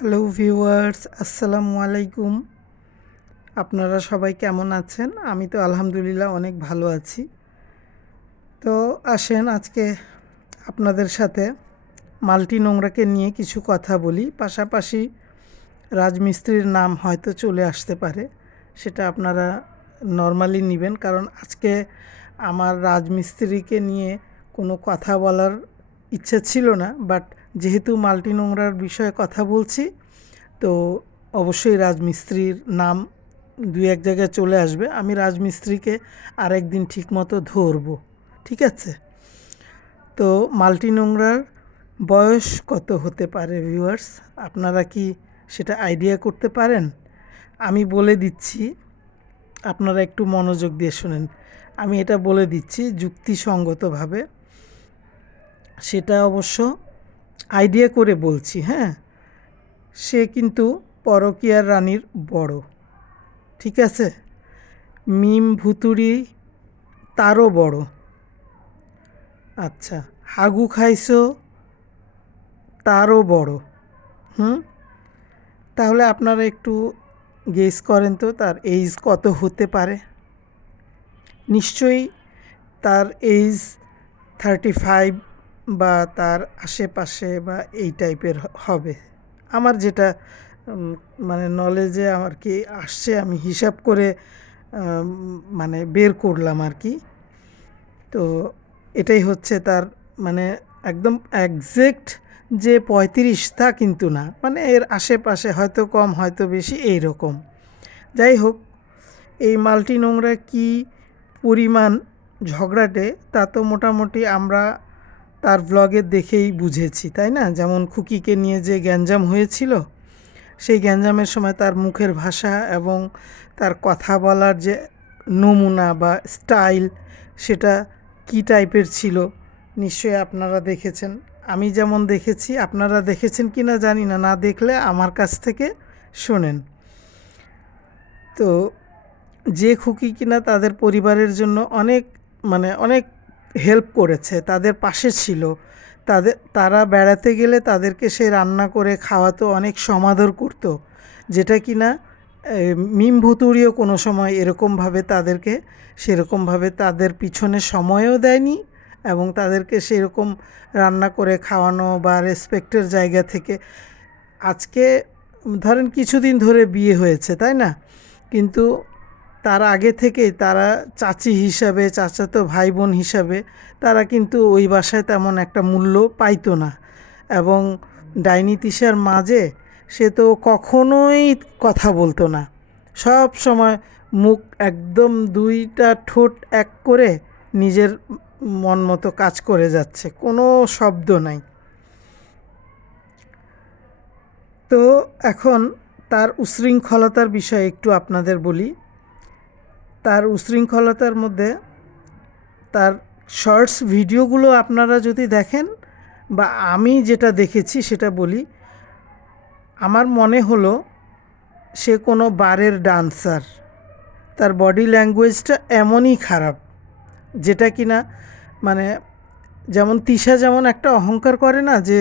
Hello viewers, আসসালামু আলাইকুম। আপনারা সবাই কেমন আছেন? আমি তো আলহামদুলিল্লাহ অনেক ভালো আছি। তো আসেন আজকে আপনাদের সাথে মাল্টি নোংরাকে নিয়ে কিছু কথা বলি। পাশাপাশি রাজমিস্ত্রির নাম হয়তো চলে আসতে পারে, সেটা আপনারা নর্মালি নেবেন, কারণ আজকে আমার রাজমিস্ত্রিকে নিয়ে কোনো কথা বলার ইচ্ছে ছিল না, বাট যেহেতু মাল্টি নোংরার বিষয়ে কথা বলছি, তো অবশ্যই রাজমিস্ত্রির নাম দুই এক জায়গায় চলে আসবে। আমি রাজমিস্ত্রিকে আরেকদিন ঠিকমতো ধরবো, ঠিক আছে? তো মাল্টি নোংরার বয়স কত হতে পারে ভিউয়ার্স, আপনারা কি সেটা আইডিয়া করতে পারেন? আমি বলে দিচ্ছি, আপনারা একটু মনোযোগ দিয়ে শুনেন। আমি এটা বলে দিচ্ছি যুক্তিসঙ্গতভাবে, সেটা অবশ্য আইডিয়া করে বলছি। হ্যাঁ, সে কিন্তু পরকীয়ার রানীর বড়, ঠিক আছে? মিম ভুতুড়ি তারও বড়। আচ্ছা, হাগু খাইছো তারও বড়। হুম, তাহলে আপনারা একটু গেস করেন তো তার এইজ কত হতে পারে। নিশ্চয়ই তার এইজ 35 বা তার আশেপাশে বা এই টাইপের হবে। আমার যেটা মানে নলেজে আর কি আসছে, আমি হিসাব করে মানে বের করলাম আর কি। তো এটাই হচ্ছে তার মানে একদম একজ্যাক্ট যে 35 তা কিন্তু না, মানে এর আশেপাশে, হয়তো কম হয়তো বেশি এই রকম। যাই হোক, এই মাল্টি নোংরা কী পরিমাণ ঝগড়াটে তা তো মোটামুটি আমরা তার ব্লগে দেখেই বুঝেছি, তাই না? যেমন খুকিকে নিয়ে যে গ্যাঞ্জাম হয়েছিল, সেই গ্যাঞ্জামের সময় তার মুখের ভাষা এবং তার কথা বলার যে নমুনা বা স্টাইল, সেটা কী টাইপের ছিল নিশ্চয়ই আপনারা দেখেছেন। আমি যেমন দেখেছি, আপনারা দেখেছেন কি না জানি না, না দেখলে আমার কাছ থেকে শোনেন। তো যে খুকি কিনা তাদের পরিবারের জন্য অনেক মানে অনেক হেল্প করেছে, তাদের পাশে ছিল, তারা বেড়াতে গেলে তাদেরকে সে রান্না করে খাওয়াতো, অনেক সমাদর করত, যেটা কিনা মিম ভুতুড়িও কোনো সময় এরকমভাবে তাদেরকে সেরকমভাবে তাদের পিছনে সময়ও দেয়নি, এবং তাদেরকে সেরকম রান্না করে খাওয়ানো বা রেসপেক্টের জায়গা থেকে। আজকে ধরেন কিছুদিন ধরে বিয়ে হয়েছে, তাই না? কিন্তু তার আগে থেকেই তারা চাচি হিসাবে, চাচাতো ভাই বোন হিসাবে তারা কিন্তু ওই বাসায় তেমন একটা মূল্য পাইতো না। এবং ডাইনি তিশার মাঝে সে তো কখনোই কথা বলতো না, সব সময় মুখ একদম দুইটা ঠোঁট এক করে নিজের মন মতো কাজ করে যাচ্ছে, কোনো শব্দ নাই। তো এখন তার উশৃঙ্খলতার বিষয়ে একটু আপনাদের বলি। তার উশৃঙ্খলতার মধ্যে তার শর্টস ভিডিওগুলো আপনারা যদি দেখেন, বা আমি যেটা দেখেছি সেটা বলি, আমার মনে হলো সে কোনো বারের ডান্সার। তার বডি ল্যাঙ্গুয়েজটা এমনই খারাপ, যেটা কিনা মানে যেমন তিশা যেমন একটা অহংকার করে না, যে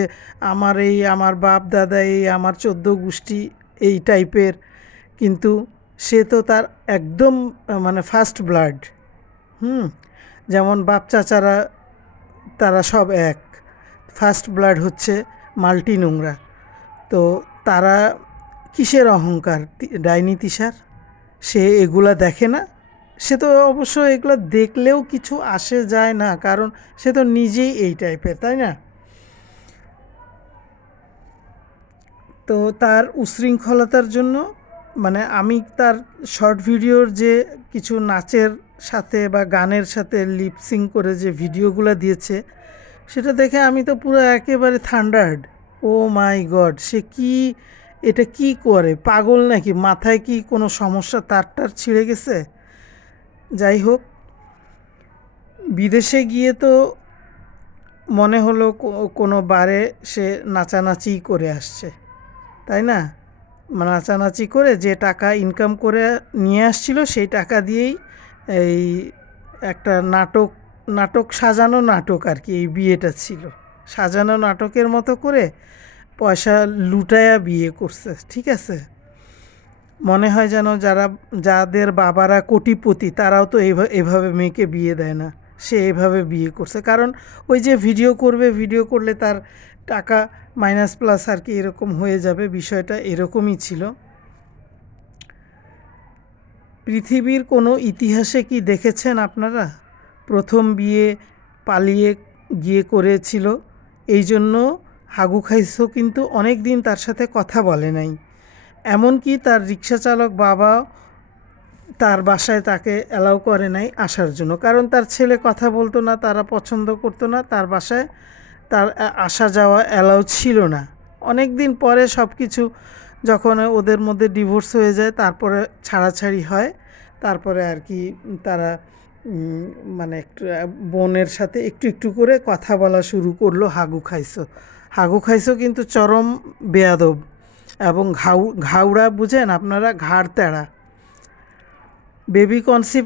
আমার বাপ দাদা এই আমার 14 গোষ্ঠী এই টাইপের, কিন্তু সে তো তার একদম মানে ফার্স্ট ব্লাড। যেমন বাপ চাচারা তারা সব এক, ফার্স্ট ব্লাড হচ্ছে মাল্টি নোংরা। তো তারা কিসের অহংকার ডাইনি তিশার? সে এগুলা দেখে না। সে তো অবশ্য এগুলো দেখলেও কিছু আসে যায় না, কারণ সে তো নিজেই এই টাইপের, তাই না? তো তার উশৃঙ্খলতার জন্য মানে আমি তার শর্ট ভিডিওর যে কিছু নাচের সাথে বা গানের সাথে লিপসিং করে যে ভিডিওগুলো দিয়েছে, সেটা দেখে আমি তো পুরো একেবারে থান্ডার্ড। ও মাই গড, সে কি, এটা কি করে, পাগল নাকি, মাথায় কি কোনো সমস্যা, তারটার ছিঁড়ে গেছে? যাই হোক, বিদেশে গিয়ে তো মনে হলো কোনো বারে সে নাচানাচি করে আসছে, তাই না? নাচানাচি করে যে টাকা ইনকাম করে নিয়ে আসছিল, সেই টাকা দিয়েই এই একটা নাটক সাজানো নাটক আর কি, এই বিয়েটা ছিল সাজানো নাটকের মতো করে। পয়সা লুটায়া বিয়ে করছে, ঠিক আছে? মনে হয় যেন যাদের বাবারা কোটিপতি তারাও তো এভাবে মেয়েকে বিয়ে দেয় না, সে এভাবে বিয়ে করছে। কারণ ওই যে ভিডিও করবে, ভিডিও করলে তার টাকা মাইনাস প্লাস আর কি এরকম হয়ে যাবে, বিষয়টা এরকমই ছিল। পৃথিবীর কোনো ইতিহাসে কি দেখেছেন আপনারা প্রথম বিয়ে পালিয়ে গিয়ে করেছিল? এই জন্য হাগু খাইছো কিন্তু অনেক দিন তার সাথে কথা বলে নাই। এমনকি তার রিক্সা চালক বাবা তার বাসায় তাকে অ্যালাউ করে নাই আসার জন্য, কারণ তার ছেলে কথা বলতো না, তারা পছন্দ করতো না, তার বাসায় তার আসা যাওয়া অ্যালাউ ছিল না। অনেক দিন পরে সব কিছু যখন ওদের মধ্যে ডিভোর্স হয়ে যায়, তারপরে ছাড়াছাড়ি হয়, তারপরে আর কি তারা মানে একটু বোনের সাথে একটু একটু করে কথা বলা শুরু করলো। হাগু খাইছো, হাগু খাইছো কিন্তু চরম বেয়াদব এবং ঘাউড়া, বুঝেন আপনারা, ঘাড় তেড়া। বেবি কনসিভ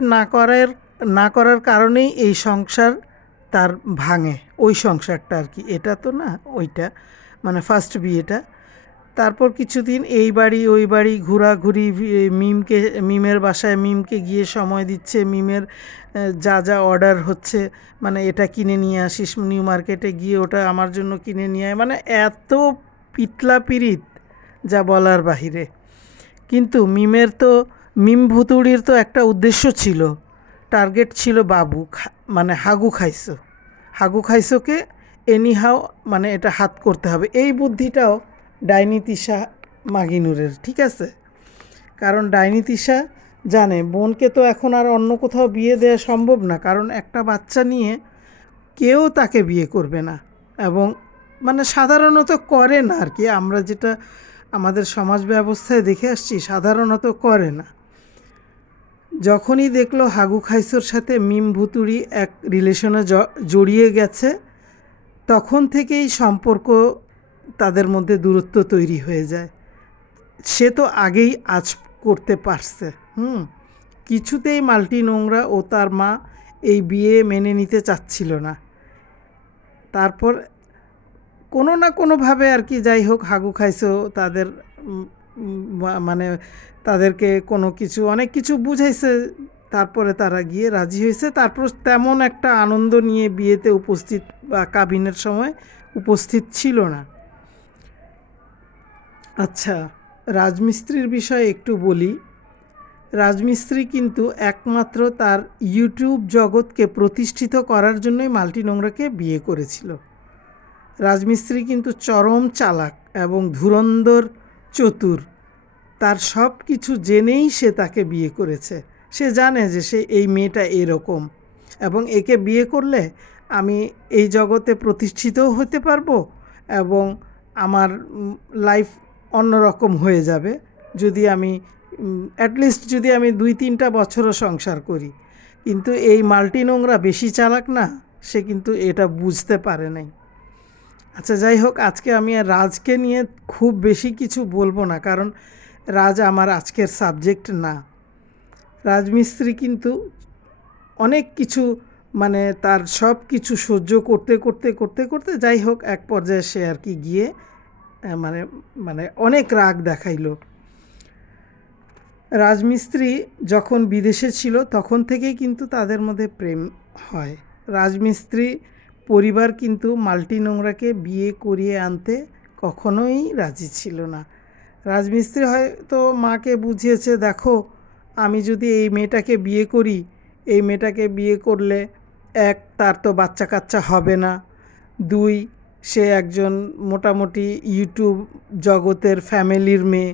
না করার কারণেই এই সংসার তার ভাঙে, ওই সংসারটা আর কি, এটা তো না, ওইটা মানে ফার্স্ট বিয়েটা। তারপর কিছুদিন এই বাড়ি ওই বাড়ি ঘোরাঘুরি, মিমের বাসায় মিমকে গিয়ে সময় দিচ্ছে, মিমের যা যা অর্ডার হচ্ছে, মানে এটা কিনে নিয়ে আসিস নিউ মার্কেটে গিয়ে, ওটা আমার জন্য কিনে নিয়ে আয়, মানে এত পিতলা পিরিত যা বলার বাহিরে। কিন্তু মিম ভুতুড়ির তো একটা উদ্দেশ্য ছিল, টার্গেট ছিল বাবু, মানে হাগু খাইছোকে এনিহাও মানে এটা হাত করতে হবে। এই বুদ্ধিটাও ডাইনি তিশা মাগিনুরের, ঠিক আছে? কারণ ডাইনি তিশা জানে বোনকে তো এখন আর অন্য কোথাও বিয়ে দেওয়া সম্ভব না, কারণ একটা বাচ্চা নিয়ে কেউ তাকে বিয়ে করবে না, এবং মানে সাধারণত করে না আর কি, আমরা যেটা আমাদের সমাজ ব্যবস্থায় দেখে আসছি সাধারণত করে না। যখনই দেখলো হাগু খাইসোর সাথে মিম ভুতুড়ি এক রিলেশনে জড়িয়ে গেছে, তখন থেকেই সম্পর্ক তাদের মধ্যে দূরত্ব তৈরি হয়ে যায়। সে তো আগেই আজ করতে পারছে, কিছুতেই মাল্টি নোংরা ও তার মা এই বিয়ে মেনে নিতে চাচ্ছিল না। তারপর কোনো না কোনোভাবে আর কি, যাই হোক, হাগু খাইছো তাদের মানে তাদেরকে কোনো কিছু অনেক কিছু বুঝাইছে, তারপরে তারা গিয়ে রাজি হয়েছে। তারপর তেমন একটা আনন্দ নিয়ে বিয়েতে উপস্থিত বা কাবিনের সময় উপস্থিত ছিল না। আচ্ছা, রাজমিস্ত্রির বিষয়ে একটু বলি। রাজমিস্ত্রি কিন্তু একমাত্র তার ইউটিউব জগৎকে প্রতিষ্ঠিত করার জন্যই মাল্টি নোংরাকে বিয়ে করেছিল। রাজমিস্ত্রি কিন্তু চরম চালাক এবং ধুরন্ধর চতুর, তার সব কিছু জেনেই সে তাকে বিয়ে করেছে। সে জানে যে সে এই মেয়েটা এরকম, এবং একে বিয়ে করলে আমি এই জগতে প্রতিষ্ঠিতও হতে পারবো এবং আমার লাইফ অন্যরকম হয়ে যাবে যদি আমি অ্যাটলিস্ট যদি আমি 2-3টা বছরও সংসার করি। কিন্তু এই মাল্টি নোংরা বেশি চালাক না, সে কিন্তু এটা বুঝতে পারে নাই। আচ্ছা, যাই হোক, আজকে আমি আর রাজকে নিয়ে খুব বেশি কিছু বলবো না, কারণ রাজ আমার আজকের সাবজেক্ট না। রাজমিস্ত্রি কিন্তু অনেক কিছু মানে তার সব কিছু সহ্য করতে করতে করতে করতে যাই হোক এক পর্যায়ে সে আর কি গিয়ে মানে মানে অনেক রাগ দেখাইলো। রাজমিস্ত্রি যখন বিদেশে ছিল তখন থেকেই কিন্তু তাদের মধ্যে প্রেম হয়। রাজমিস্ত্রি পরিবার কিন্তু মাল্টি নোংরাকে বিয়ে করিয়ে আনতে কখনোই রাজি ছিল না। রাজমিস্ত্রি হয়তো মাকে বুঝিয়েছে, দেখো আমি যদি এই মেয়েটাকে বিয়ে করি, এই মেয়েটাকে বিয়ে করলে এক, তার তো বাচ্চা কাচ্চা হবে না, 2, সে একজন মোটামুটি ইউটিউব জগতের ফ্যামিলির মেয়ে,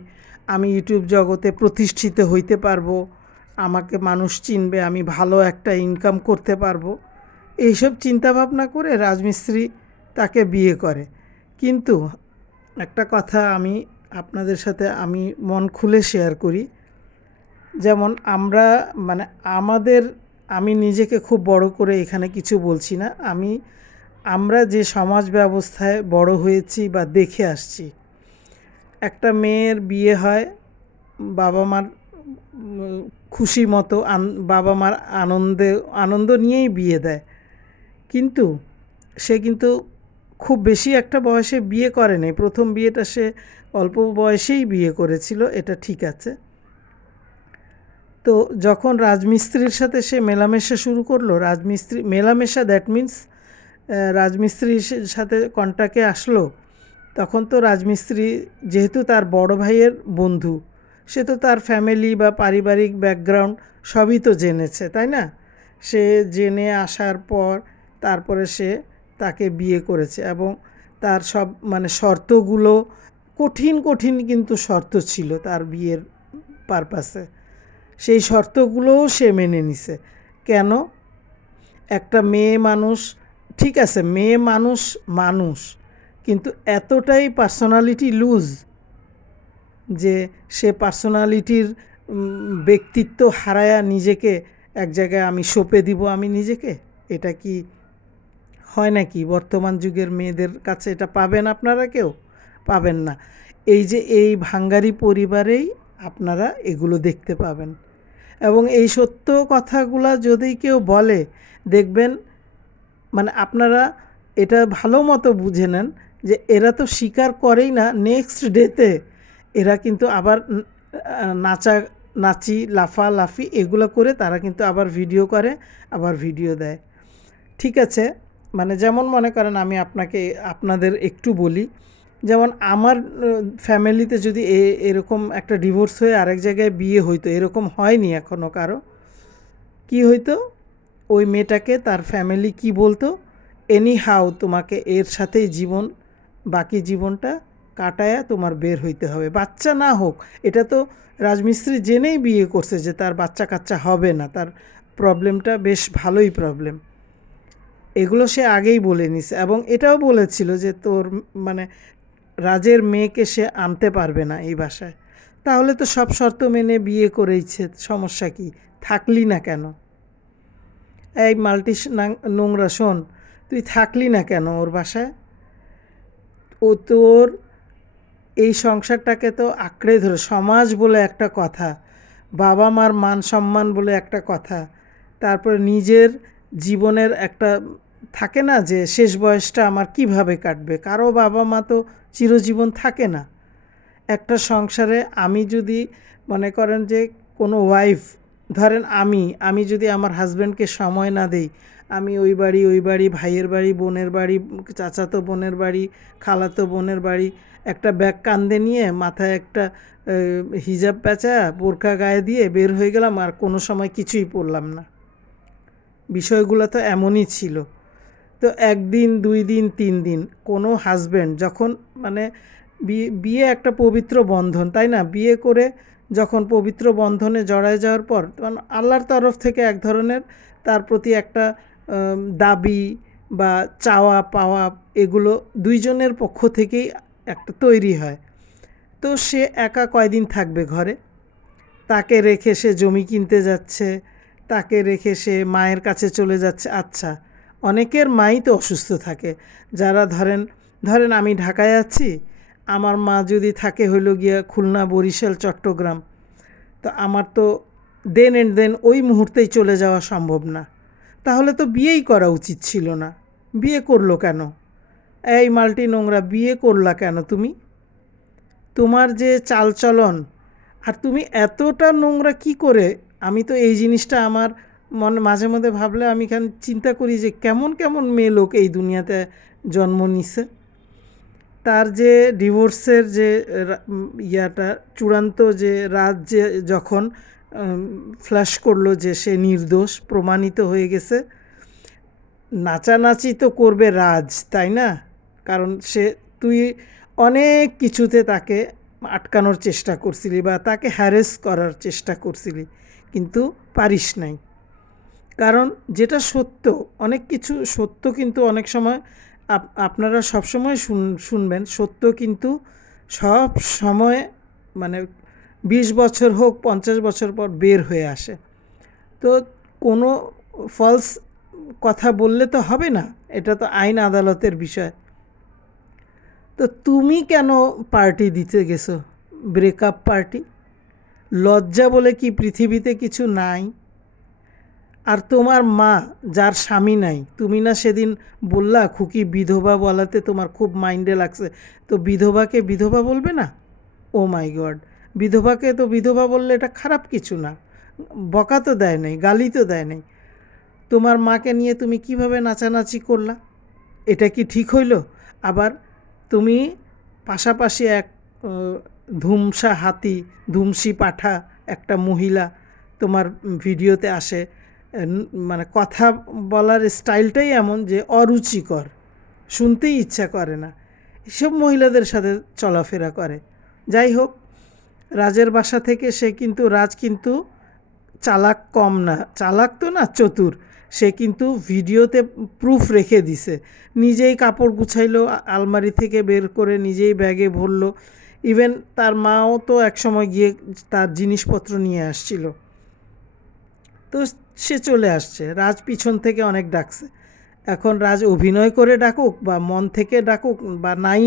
আমি ইউটিউব জগতে প্রতিষ্ঠিত হইতে পারবো, আমাকে মানুষ চিনবে, আমি ভালো একটা ইনকাম করতে পারবো, এইসব চিন্তাভাবনা করে রাজমিস্ত্রি তাকে বিয়ে করে। কিন্তু একটা কথা আমি আপনাদের সাথে আমি মন খুলে শেয়ার করি, যেমন আমরা মানে আমি নিজেকে খুব বড় করে এখানে কিছু বলছি না, আমরা যে সমাজ ব্যবস্থায় বড় হয়েছি বা দেখে আসছি, একটা মেয়ের বিয়ে হয় বাবা মার খুশি মতো, বাবা মার আনন্দ নিয়েই বিয়ে দেয়, কিন্তু সে কিন্তু খুব বেশি একটা বয়সে বিয়ে করেনি, প্রথম বিয়েটা সে অল্প বয়সেই বিয়ে করেছিল, এটা ঠিক আছে। তো যখন রাজমিস্ত্রির সাথে সে মেলামেশা শুরু করলো, রাজমিস্ত্রি মেলামেশা দ্যাট মিন্স রাজমিস্ত্রির সাথে কন্ট্যাক্টে আসলো, তখন তো রাজমিস্ত্রি যেহেতু তার বড় ভাইয়ের বন্ধু, সে তো তার ফ্যামিলি বা পারিবারিক ব্যাকগ্রাউন্ড সবই তো জেনেছে, তাই না? সে জেনে আসার পর তারপরে সে তাকে বিয়ে করেছে, এবং তার সব মানে শর্তগুলো কঠিন কঠিন কিন্তু শর্ত ছিল তার বিয়ের পারপাসে। সেই শর্তগুলোও সে মেনে নিছে। কেন? একটা মেয়ে মানুষ, ঠিক আছে মেয়ে মানুষ মানুষ, কিন্তু এতটাই পার্সোনালিটি লুজ যে সে পার্সোনালিটির ব্যক্তিত্ব হারায়া নিজেকে এক জায়গায় আমি সঁপে দিব আমি নিজেকে, এটা কি হয় নাকি? বর্তমান যুগের মেয়েদের কাছে এটা পাবেন আপনারা? কেউ পাবেন না। এই যে এই ভাঙ্গারি পরিবারেই আপনারা এগুলো দেখতে পাবেন, এবং এই সত্য কথাগুলা যদি কেউ বলে, দেখবেন মানে আপনারা এটা ভালো মতো বুঝে নেন যে এরা তো স্বীকার করেই না, নেক্সট ডেতে এরা কিন্তু আবার নাচানাচি লাফালাফি এগুলো করে তারা কিন্তু আবার ভিডিও করে, আবার ভিডিও দেয়। ঠিক আছে, মানে যেমন মনে করেন আমি আপনাদের একটু বলি, যেমন আমার ফ্যামিলিতে যদি এরকম একটা ডিভোর্স হয়ে আরেক জায়গায় বিয়ে হইতো, এরকম হয়নি এখনও কারো, কি হইতো? ওই মেয়েটাকে তার ফ্যামিলি কি বলতো, এনি হাউ তোমাকে এর সাথেই বাকি জীবনটা কাটায়া তোমার বের হইতে হবে, বাচ্চা না হোক। এটা তো রাজমিস্ত্রি জেনেই বিয়ে করছে যে তার বাচ্চা কাচ্চা হবে না, তার প্রবলেমটা বেশ ভালোই প্রবলেম, এগুলো সে আগেই বলে নিছে, এবং এটাও বলেছিল যে তোর মানে রাজের মেয়েকে সে আনতে পারবে না এই বাসায়। তাহলে তো সব শর্ত মেনে বিয়ে করেইছে, সমস্যা কি? থাকলি না কেন? এই নোংরা শোন, তুই থাকলি না কেন ওর বাসায়? ও তোর এই সংসারটাকে তো আঁকড়ে ধরে, সমাজ বলে একটা কথা, বাবা মার মান সম্মান বলে একটা কথা, তারপরে নিজের জীবনের একটা থাকে না যে শেষ বয়সটা আমার কিভাবে কাটবে, কারো বাবা মা তো চিরজীবন থাকে না। একটা সংসারে আমি যদি মনে করেন যে কোনো ওয়াইফ, ধরেন আমি যদি আমার হাজব্যান্ডকে সময় না দেই, আমি ওই বাড়ি ভাইয়ের বাড়ি, বোনের বাড়ি, চাচাতো বোনের বাড়ি, খালাতো বোনের বাড়ি, একটা ব্যাগ কাঁধে নিয়ে মাথায় একটা হিজাব প্যাঁচা বোরকা গায়ে দিয়ে বের হয়ে গেলাম, আর কোনো সময় কিছুই পরলাম না। বিষয়গুলো তো এমনই ছিল। তো 1 দিন 2 দিন 3 দিন কোনো হাজব্যান্ড যখন মানে বিয়ে একটা পবিত্র বন্ধন, তাই না? বিয়ে করে যখন পবিত্র বন্ধনে জড়ায় যাওয়ার পর তখন আল্লাহর তরফ থেকে এক ধরনের তার প্রতি একটা দাবি বা চাওয়া পাওয়া, এগুলো দুইজনের পক্ষ থেকেই একটা তৈরি হয়। তো সে একা কয়দিন থাকবে ঘরে? তাকে রেখে সে জমি কিনতে যাচ্ছে, তাকে রেখে সে মায়ের কাছে চলে যাচ্ছে। আচ্ছা, অনেকের মাই তো অসুস্থ থাকে, যারা ধরেন আমি ঢাকায় আছি, আমার মা যদি থাকে হইল গিয়া খুলনা, বরিশাল, চট্টগ্রাম, তো আমার তো দেন এন্ড দেন ওই মুহূর্তেই চলে যাওয়া সম্ভব না। তাহলে তো বিয়েই করা উচিত ছিল না। বিয়ে করলো কেন? এই মাল্টি নোংরা, বিয়ে করলা কেন তুমি? তোমার যে চালচলন, আর তুমি এতটা নোংরা কি করে? আমি তো এই জিনিসটা আমার মাঝে মধ্যে ভাবলে আমি চিন্তা করি যে কেমন কেমন মেয়ে লোক এই দুনিয়াতে জন্ম নিছে। তার যে ডিভোর্সের যে ইয়াটা চূড়ান্ত, যে রাজ যে যখন ফ্ল্যাশ করলো যে সে নির্দোষ প্রমাণিত হয়ে গেছে, নাচানাচি তো করবে রাজ, তাই না? কারণ তুই অনেক কিছুতে তাকে আটকানোর চেষ্টা করছিলি বা তাকে হ্যারেস করার চেষ্টা করছিলি, কিন্তু পারিস নাই। কারণ যেটা সত্য, অনেক কিছু সত্য কিন্তু অনেক সময় আপনারা সবসময় শুনবেন, সত্য কিন্তু সব সময় মানে 20 বছর হোক 50 বছর পর বের হয়ে আসে। তো কোনো ফলস কথা বললে তো হবে না, এটা তো আইন আদালতের বিষয়। তো তুমি কেন পার্টি দিতে গেছো, ব্রেকআপ পার্টি? লজ্জা বলে কি পৃথিবীতে কিছু নাই? আর তোমার মা, যার স্বামী নাই, তুমি না সেদিন বললা খুকি বিধবা বলাতে তোমার খুব মাইন্ডে লাগছে, তো বিধবাকে বিধবা বলবে না? ও মাই গড, বিধবাকে তো বিধবা বললে এটা খারাপ কিছু না, বকা তো দেয় নাই, গালি তো দেয় নাই। তোমার মাকে নিয়ে তুমি কিভাবে নাচানাচি করলা? এটা কি ঠিক হইল? আবার তুমি পাশাপাশি এক ধুমসা হাতি, ধুমসি পাঠা একটা মহিলা তোমার ভিডিওতে আসে, মানে কথা বলার স্টাইলটাই এমন যে অরুচিকর, শুনতেই ইচ্ছা করে না। এসব মহিলাদের সাথে চলাফেরা করে। যাই হোক, রাজের বাসা থেকে সে কিন্তু, রাজ কিন্তু চালাক কম না, চালাক তো না, চতুর। সে কিন্তু ভিডিওতে প্রুফ রেখে দিছে, নিজেই কাপড় গুছাইলো, আলমারি থেকে বের করে নিজেই ব্যাগে ভরলো। ইভেন তার মাও তো একসময় গিয়ে তার জিনিসপত্র নিয়ে আসছিল। তো সে চলে আসছে, রাজ পিছন থেকে অনেক ডাকছে। এখন রাজ অভিনয় করে ডাকুক বা মন থেকে ডাকুক বা নাই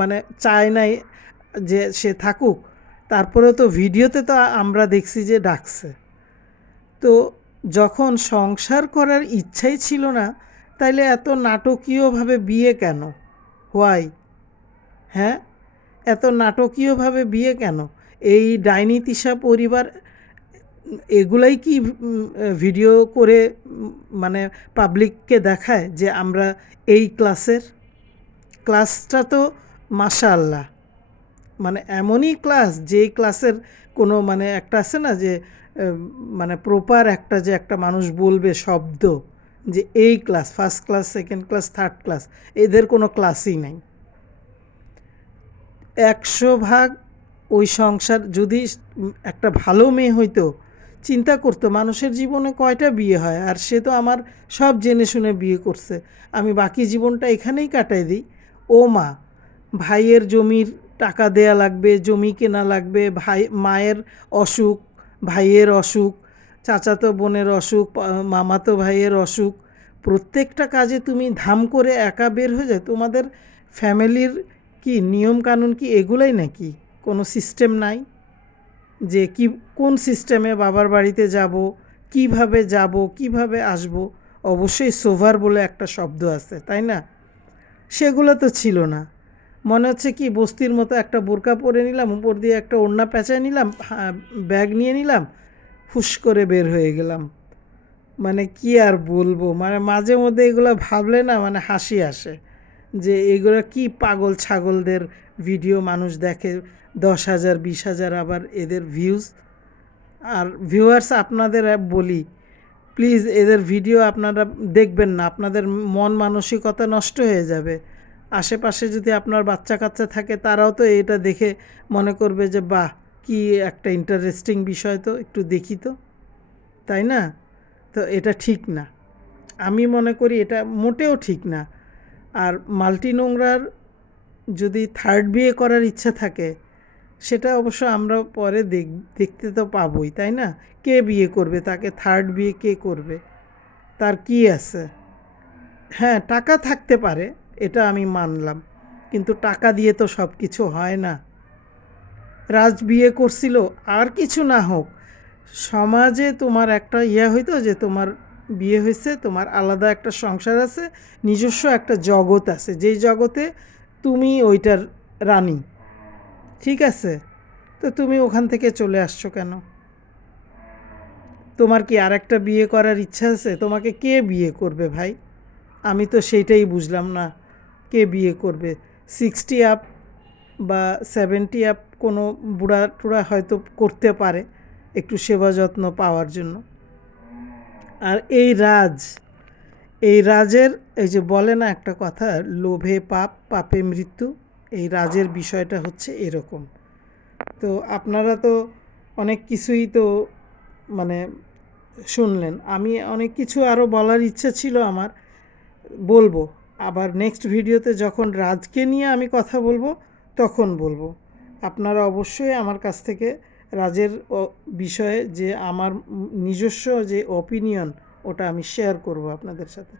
মানে চায় নাই যে সে থাকুক, তারপরেও তো ভিডিওতে তো আমরা দেখছি যে ডাকছে। তো যখন সংসার করার ইচ্ছাই ছিল না, তাইলে এত নাটকীয়ভাবে বিয়ে কেন? হোয়াই? হ্যাঁ, এত নাটকীয়ভাবে বিয়ে কেন? এই ডাইনি তিশা পরিবার এগুলাই কি ভিডিও করে মানে পাবলিককে দেখায় যে আমরা এই ক্লাসের? ক্লাসটা তো মাশাআল্লাহ, মানে এমনই ক্লাস, যেই ক্লাসের কোনো মানে একটা আছে না যে মানে প্রপার একটা, যে একটা মানুষ বলবে শব্দ যে এই class, first class, second class, third class, এদের কোনো ক্লাসই নাই। 100 ভাগ ওই সংসার যদি একটা ভালো মেয়ে হইতো, চিন্তা করতো মানুষের জীবনে কয়টা বিয়ে হয়, আর সে তো আমার সব জেনে শুনে বিয়ে করছে, আমি বাকি জীবনটা এখানেই কাটাই দিই। ও মা, ভাইয়ের জমির টাকা দেয়া লাগবে, জমি কেনা লাগবে, মায়ের অসুখ, ভাইয়ের অসুখ, চাচাতো বোনের অসুখ, মামাতো ভাইয়ের অসুখ, প্রত্যেকটা কাজে তুমি ধাম করে একা বের হয়ে যায়। তোমাদের ফ্যামিলির কি নিয়মকানুন কি এগুলাই নাকি? কোনো সিস্টেম নাই যে কি কোন সিস্টেমে বাবার বাড়িতে যাব, কিভাবে আসব? অবশ্যই সোভার বলে একটা শব্দ আছে, তাই না? সেগুলো তো ছিল না। মনে হচ্ছে কি বস্তির মতো একটা বোরকা পরে নিলাম, উপর দিয়ে একটা ওড়না পেঁচায় নিলাম, ব্যাগ নিয়ে নিলাম, হুশ করে বের হয়ে গেলাম। মানে কি আর বলবো, মানে মাঝে মধ্যে এগুলো ভাবলে না মানে হাসি আসে যে এগুলো কি পাগল ছাগলদের ভিডিও মানুষ দেখে, 10,000 20,000, আবার এদের ভিউজ। আর ভিউয়ার্স, আপনাদের বলি প্লিজ এদের ভিডিও আপনারা দেখবেন না, আপনাদের মন মানসিকতা নষ্ট হয়ে যাবে। আশেপাশে যদি আপনার বাচ্চা কাচ্চা থাকে, তারাও তো এটা দেখে মনে করবে যে বাহ, কি একটা ইন্টারেস্টিং বিষয়, তো একটু দেখি তো, তাই না? তো এটা ঠিক না, আমি মনে করি এটা মোটেও ঠিক না। আর মাল্টি নোংরার যদি থার্ড বিয়ে করার ইচ্ছা থাকে, সেটা অবশ্য আমরা পরে দেখতে তো পাবোই, তাই না? কে বিয়ে করবে তাকে? থার্ড বিয়ে কে করবে? তার কি আছে? হ্যাঁ, টাকা থাকতে পারে, এটা আমি মানলাম, কিন্তু টাকা দিয়ে তো সব কিছু হয় না। রাজ বিয়ে করছিল, আর কিছু না হোক, সমাজে তোমার একটা হইতো যে তোমার বিয়ে হয়েছে, তোমার আলাদা একটা সংসার আছে, নিজস্ব একটা জগৎ আছে, যেই জগতে তুমি ওইটার রানী, ঠিক আছে? তো তুমি ওখান থেকে চলে আসছো কেন? তোমার কি আর একটা বিয়ে করার ইচ্ছা আছে? তোমাকে কে বিয়ে করবে ভাই? আমি তো সেইটাই বুঝলাম না, কে বিয়ে করবে? 60 আপ বা 70 আপ কোনো বুড়া টুড়া হয়তো করতে পারে একটু সেবা যত্ন পাওয়ার জন্য। আর এই রাজের, এই যে বলে না একটা কথা, লোভে পাপ, পাপে মৃত্যু, এই রাজের বিষয়টা হচ্ছে এরকম। তো আপনারা তো অনেক কিছুই তো মানে শুনলেন, আমি অনেক কিছু আরও বলার ইচ্ছা ছিল আমার, বলবো আবার নেক্সট ভিডিওতে, যখন রাজকে নিয়ে আমি কথা বলবো তখন বলবো। আপনারা অবশ্যই আমার কাছ থেকে রাজের বিষয়ে যে আমার নিজস্ব যে অপিনিয়ন, ওটা আমি শেয়ার করব আপনাদের সাথে।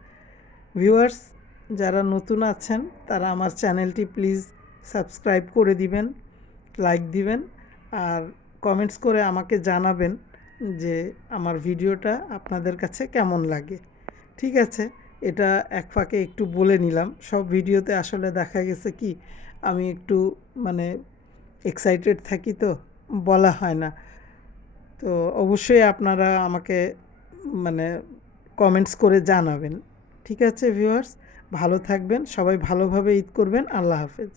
ভিউয়ার্স, যারা নতুন আছেন তারা আমার চ্যানেলটি প্লিজ সাবস্ক্রাইব করে দিবেন, লাইক দিবেন, আর কমেন্টস করে আমাকে জানাবেন যে আমার ভিডিওটা আপনাদের কাছে কেমন লাগে। ঠিক আছে, এটা এক ফাঁকে একটু বলে নিলাম। সব ভিডিওতে আসলে দেখা গেছে কি আমি একটু মানে এক্সাইটেড থাকি, তো বলা হয় না। তো অবশ্যই আপনারা আমাকে মানে কমেন্টস করে জানাবেন। ঠিক আছে ভিউয়ার্স, ভালো থাকবেন, সবাই ভালোভাবে ঈদ করবেন। আল্লাহ হাফেজ।